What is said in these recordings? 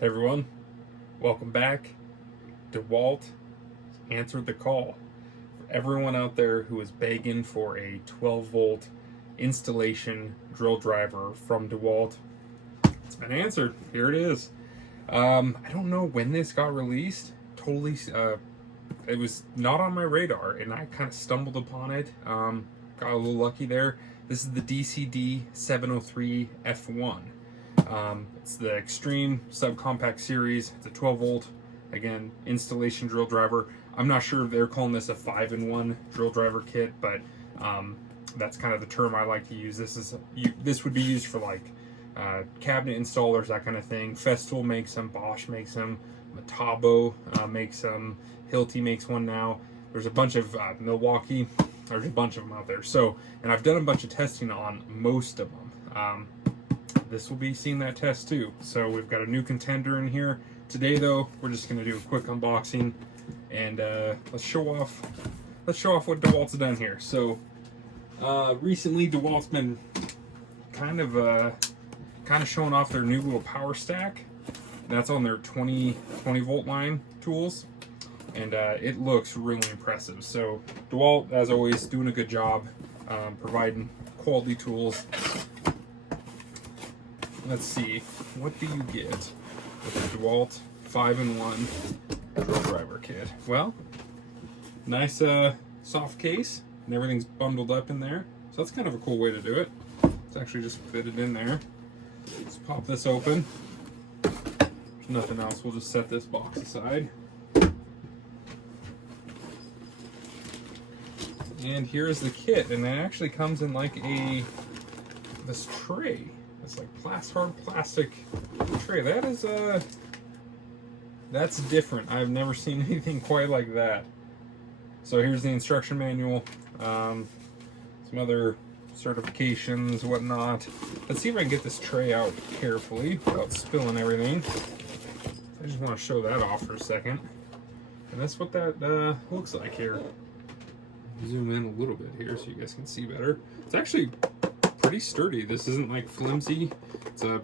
Hey everyone, welcome back. Dewalt answered the call. For everyone out there who is begging for a 12-volt installation drill driver from Dewalt, it's been answered. Here it is. I don't know when this got released. It was not on my radar, and I kind of stumbled upon it. Got a little lucky there. This is the DCD703F1. It's the Extreme Subcompact Series. It's a 12-volt, again, installation drill driver. I'm not sure if they're calling this a 5-in-1 drill driver kit, but that's kind of the term I like to use. This would be used for like cabinet installers, that kind of thing. Festool makes them, Bosch makes them, Metabo makes them, Hilti makes one now. There's a bunch of Milwaukee. There's a bunch of them out there. So, and I've done a bunch of testing on most of them. This will be seeing that test too. So we've got a new contender in here. Today though, we're just gonna do a quick unboxing and let's show off what Dewalt's done here. So recently Dewalt's been kind of showing off their new little power stack. That's on their 20 volt line tools, and it looks really impressive. So Dewalt, as always, doing a good job providing quality tools. Let's see, what do you get with the Dewalt 5-in-1 drill driver kit? Well, nice soft case, and everything's bundled up in there. So that's kind of a cool way to do it. It's actually just fitted in there. Let's pop this open. There's nothing else, we'll just set this box aside. And here's the kit, and it actually comes in like this tray. It's like hard plastic tray. That is that's different. I've never seen anything quite like that. So here's the instruction manual, some other certifications, whatnot. Let's see if I can get this tray out carefully without spilling everything. I just want to show that off for a second. And that's what that looks like here. Zoom in a little bit here so you guys can see better. It's actually pretty sturdy. This isn't like flimsy. It's a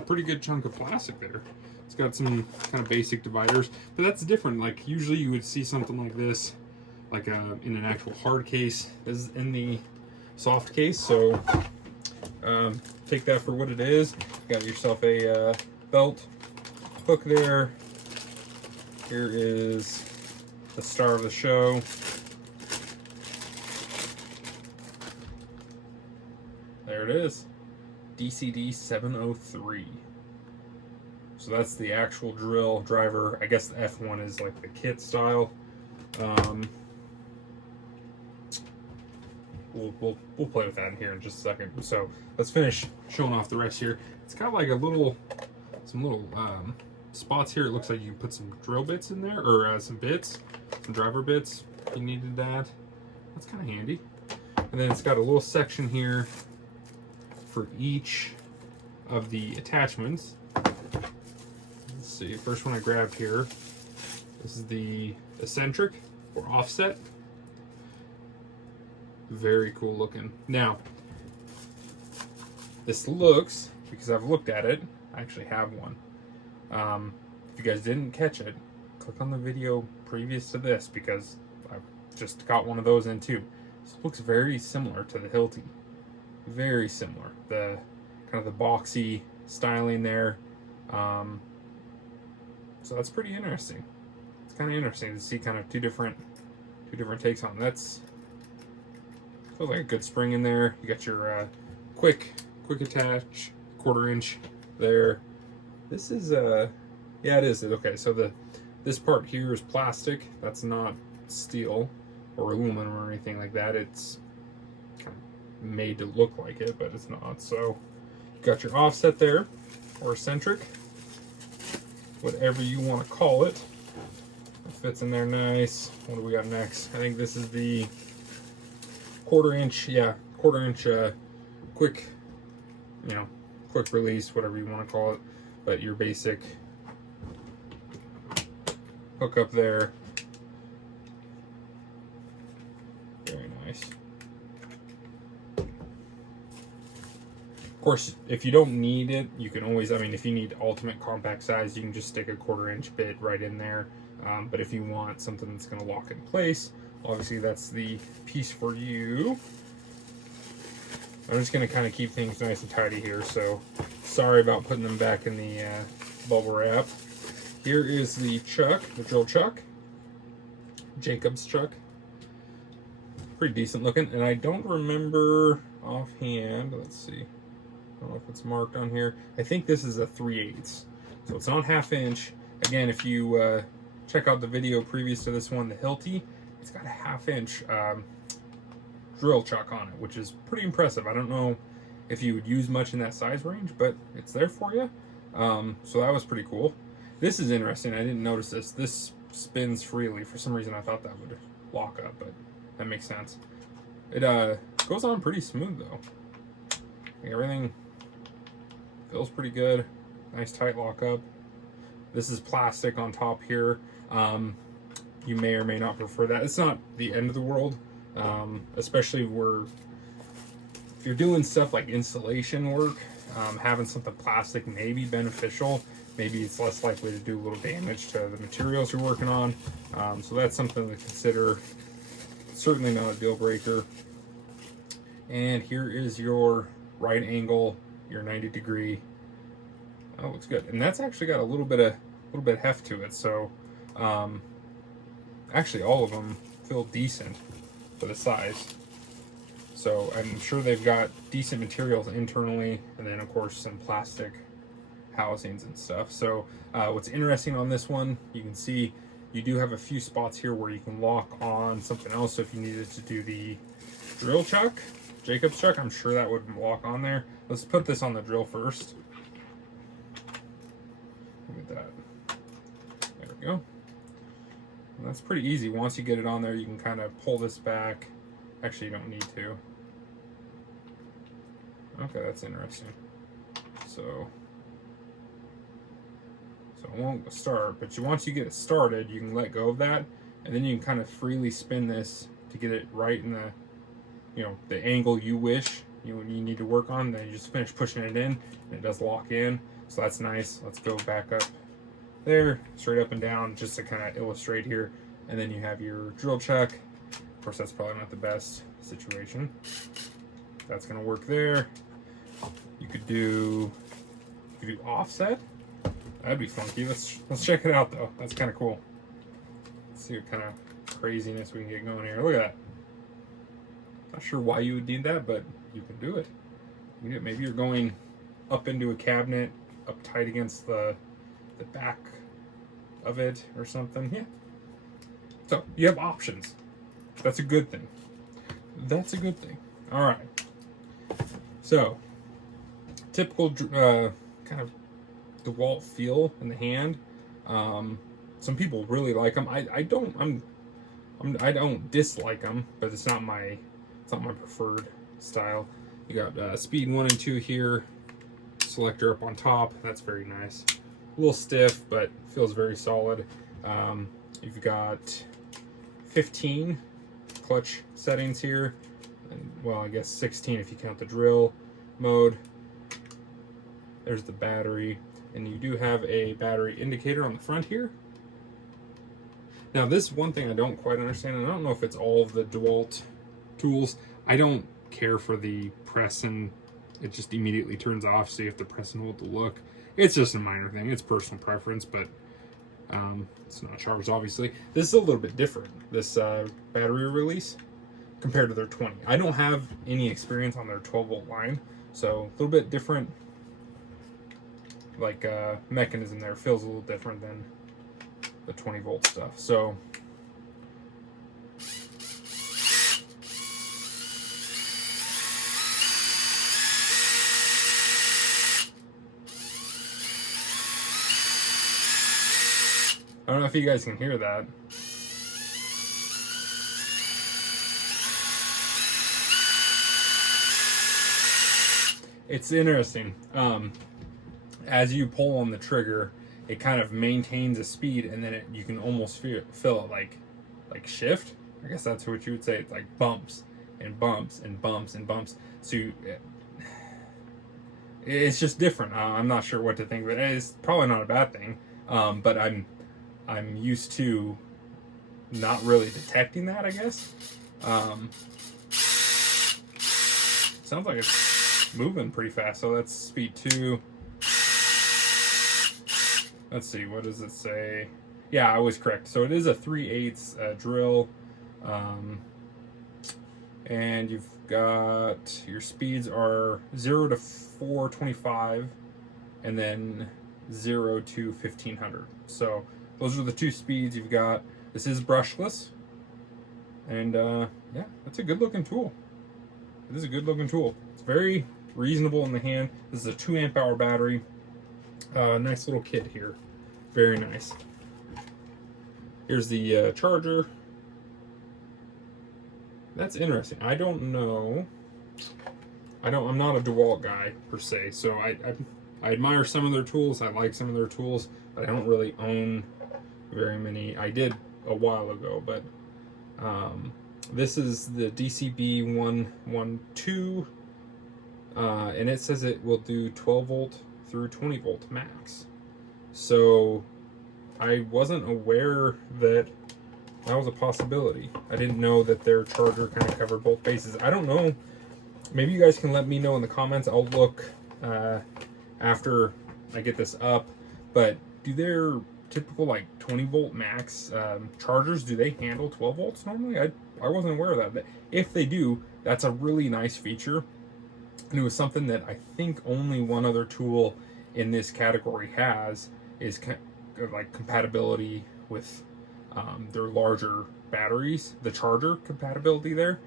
pretty good chunk of plastic there. It's got some kind of basic dividers, but that's different. Like usually you would see something like this, like in an actual hard case, is in the soft case. So take that for what it is. Got yourself a belt hook there. Here is the star of the show. There it is, DCD703. So that's the actual drill driver. I guess the F1 is like the kit style. We'll play with that in here in just a second. So let's finish showing off the rest here. It's got like some little spots here. It looks like you can put some drill bits in there, or some driver bits if you needed that. That's kind of handy. And then it's got a little section here for each of the attachments. Let's see, first one I grabbed here, this is the eccentric or offset. Very cool looking. Now, this looks, because I've looked at it, I actually have one. If you guys didn't catch it, click on the video previous to this, because I've just got one of those in too. This looks very similar to the Hilti. Very similar. The kind of the boxy styling there. So that's pretty interesting. It's kind of interesting to see kind of two different takes on it. That's feels like a good spring in there. You got your quick attach, 1/4 inch there. This is yeah, it is. Okay, so this part here is plastic. That's not steel or aluminum or anything like that. It's kind of made to look like it, but it's not. So you got your offset there, or eccentric, whatever you want to call it. It fits in there nice. What do we got next? I think this is the 1/4 inch, yeah, 1/4 inch quick, quick release, whatever you want to call it, but your basic hook up there. Very nice. course, if you don't need it, you can always, I mean, if you need ultimate compact size, you can just stick a 1/4 inch bit right in there. But if you want something that's going to lock in place, obviously that's the piece for you. I'm just going to kind of keep things nice and tidy here, so sorry about putting them back in the bubble wrap. Here is the chuck, the drill chuck, Jacob's chuck. Pretty decent looking, and I don't remember offhand, let's see, I don't know if it's marked on here. I think this is a 3/8, so it's not 1/2 inch. Again, if you check out the video previous to this one, the Hilti, it's got a 1/2 inch drill chuck on it, which is pretty impressive. I don't know if you would use much in that size range, but it's there for you. So that was pretty cool. This is interesting. I didn't notice this. This spins freely. For some reason, I thought that would lock up, but that makes sense. It goes on pretty smooth though. Everything feels pretty good. Nice tight lock up. This is plastic on top here. You may or may not prefer that. It's not the end of the world, especially if you're doing stuff like installation work. Having something plastic may be beneficial. Maybe it's less likely to do a little damage to the materials you're working on. So that's something to consider. Certainly not a deal breaker. And here is your right angle, your 90-degree. Oh, looks good. And that's actually got a little bit of heft to it. So actually all of them feel decent for the size. So I'm sure they've got decent materials internally, and then of course some plastic housings and stuff. So what's interesting on this one, you can see you do have a few spots here where you can lock on something else. So if you needed to do the drill chuck, Jacob's chuck, I'm sure that would lock on there. Let's put this on the drill first. Look at that. There we go. And that's pretty easy. Once you get it on there, you can kind of pull this back. Actually, you don't need to. Okay, that's interesting. So it won't start, but once you get it started, you can let go of that, and then you can kind of freely spin this to get it right in the, the angle you wish you need to work on. Then you just finish pushing it in, and it does lock in. So that's nice. Let's go back up there, straight up and down, just to kind of illustrate here. And then you have your drill chuck. Of course, that's probably not the best situation. That's gonna work there. You could do offset. That'd be funky. Let's check it out though. That's kind of cool. Let's see what kind of craziness we can get going here. Look at that. Not sure why you would need that, but you can do it. Maybe you're going up into a cabinet, up tight against the back of it or something. Yeah. So you have options. That's a good thing. That's a good thing. All right. So typical kind of Dewalt feel in the hand. Some people really like them. I don't dislike them, but it's not my preferred style. You got speed 1 and 2 here. Selector up on top. That's very nice. A little stiff, but feels very solid. You've got 15 clutch settings here. And, well, I guess 16 if you count the drill mode. There's the battery. And you do have a battery indicator on the front here. Now, this is one thing I don't quite understand, and I don't know if it's all of the Dewalt tools. I don't care for the press and it just immediately turns off, so you have to press and hold to look. It's just a minor thing. It's personal preference, but it's not charged, obviously. This is a little bit different, this battery release, compared to their 20. I don't have any experience on their 12-volt line, so a little bit different. Like mechanism there feels a little different than the 20-volt stuff. So I don't know if you guys can hear that. It's interesting. As you pull on the trigger, it kind of maintains a speed, and then you can almost feel it like shift. I guess that's what you would say. It's like bumps and bumps and bumps and bumps. So it's just different. I'm not sure what to think, but it's probably not a bad thing. But I'm used to not really detecting that, I guess. Sounds like it's moving pretty fast. So that's speed 2. Let's see, what does it say? Yeah, I was correct. So it is a 3/8 drill. And you've got your speeds are 0 to 425 and then 0 to 1500. So those are the 2 speeds you've got. This is brushless, and yeah, that's a good looking tool. It is a good looking tool. It's very reasonable in the hand. This is a 2 amp hour battery. Nice little kit here, very nice. Here's the charger. That's interesting. I don't know. I'm not a Dewalt guy per se, so I admire some of their tools. I like some of their tools, but I don't really own very many. I did a while ago, but this is the DCB703F1, and it says it will do 12 volt through 20 volt max. So I wasn't aware that that was a possibility. I didn't know that their charger kind of covered both bases. I don't know. Maybe you guys can let me know in the comments. I'll look after I get this up. But do their typical like 20 volt max chargers, do they handle 12 volts normally? I wasn't aware of that. But if they do, that's a really nice feature. And it was something that I think only one other tool in this category has, is like compatibility with their larger batteries, the charger compatibility there.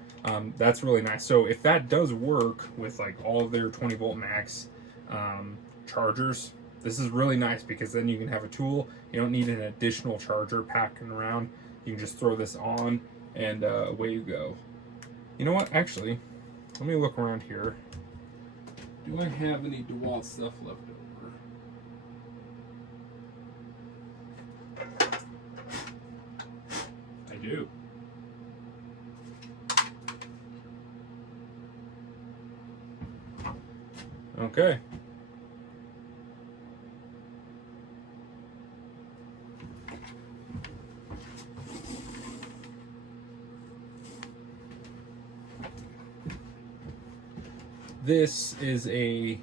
That's really nice. So if that does work with like all of their 20 volt max chargers, this is really nice, because then you can have a tool. You don't need an additional charger packing around. You can just throw this on and away you go. You know what? Actually, let me look around here. Do I have any Dewalt stuff left over? I do. Okay. This is I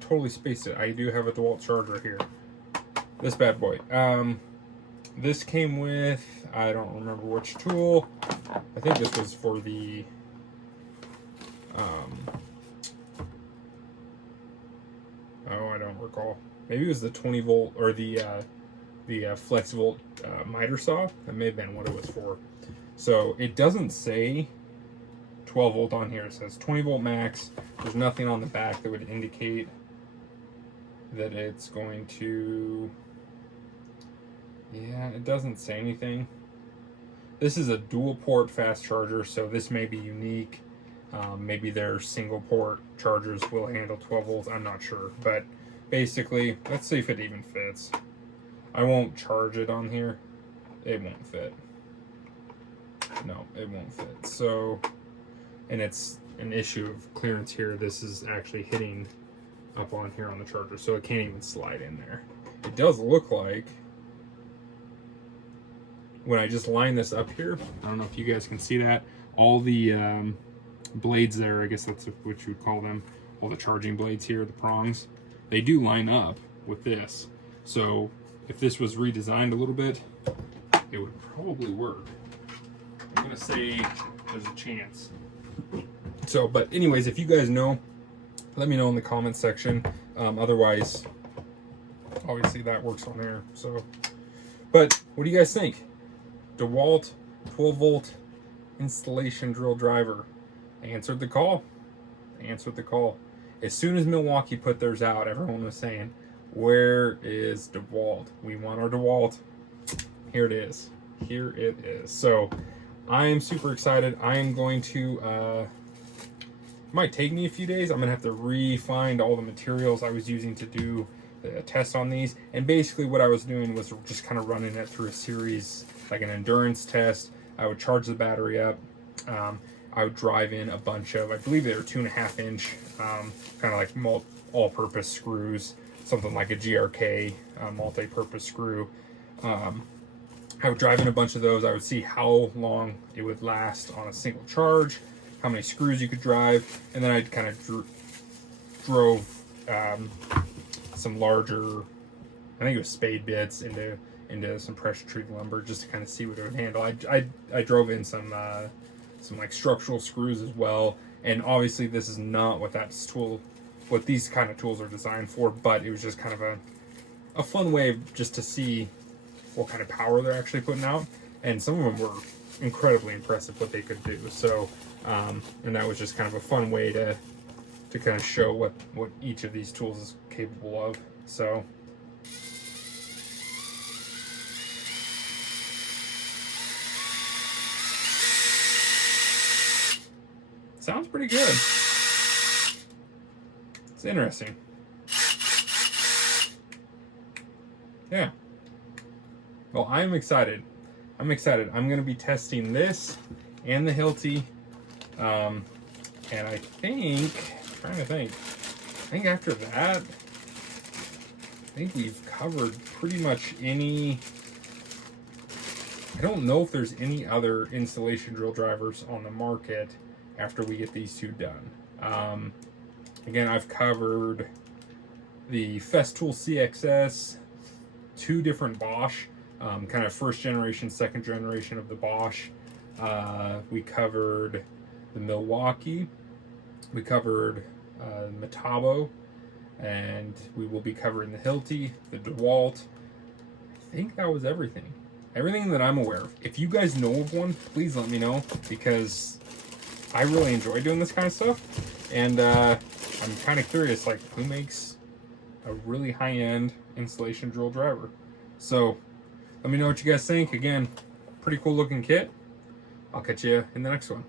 totally spaced it. I do have a Dewalt Charger here. This bad boy. This came with, I don't remember which tool. I think this was for the oh, I don't recall. Maybe it was the 20 volt or the flex volt miter saw. That may have been what it was for. So it doesn't say 12 volt on here. It says 20 volt max. There's nothing on the back that would indicate that it's going to. Yeah, it doesn't say anything. This is a dual port fast charger, so this may be unique. Maybe their single port chargers will handle 12 volts. I'm not sure, but basically, let's see if it even fits. I won't charge it on here. It won't fit. No, it won't fit. So, and it's an issue of clearance here. This is actually hitting up on here on the charger, so it can't even slide in there. It does look like, when I just line this up here, I don't know if you guys can see that, all the blades there, I guess that's what you would call them, all the charging blades here, the prongs, they do line up with this. So if this was redesigned a little bit, it would probably work. I'm gonna say there's a chance. So, but anyways, if you guys know, let me know in the comments section. Otherwise, obviously that works on there. So, but what do you guys think? DeWalt 12 volt installation drill driver. Answered the call. Answered the call. As soon as Milwaukee put theirs out, everyone was saying, where is DeWalt? We want our DeWalt. Here it is. Here it is. So I am super excited. I am going to, it might take me a few days. I'm going to have to re-find all the materials I was using to do the test on these. And basically what I was doing was just kind of running it through a series, like an endurance test. I would charge the battery up. I would drive in a bunch of, I believe they were 2.5 inch, kind of like all-purpose screws, something like a GRK multi-purpose screw. I would drive in a bunch of those. I would see how long it would last on a single charge, how many screws you could drive, and then I'd kind of drove some larger, I think it was spade bits into some pressure treated lumber just to kind of see what it would handle. I drove in some like structural screws as well, and obviously this is not what these kind of tools are designed for, but it was just kind of a fun way just to see what kind of power they're actually putting out, and some of them were incredibly impressive what they could do. So and that was just kind of a fun way to kind of show what each of these tools is capable of. So sounds pretty good. It's interesting. Yeah. Well, I'm excited. I'm going to be testing this and the Hilti. And I think, I'm trying to think, I think after that, I think we've covered pretty much any, I don't know if there's any other installation drill drivers on the market after we get these two done. Again, I've covered the Festool CXS, 2 different Bosch, kind of first generation, second generation of the Bosch. We covered the Milwaukee, we covered Metabo, and we will be covering the Hilti, the Dewalt. I think that was everything that I'm aware of. If you guys know of one, please let me know, because I really enjoy doing this kind of stuff, and I'm kind of curious, like, who makes a really high-end installation drill driver? So let me know what you guys think. Again, pretty cool looking kit. I'll catch you in the next one.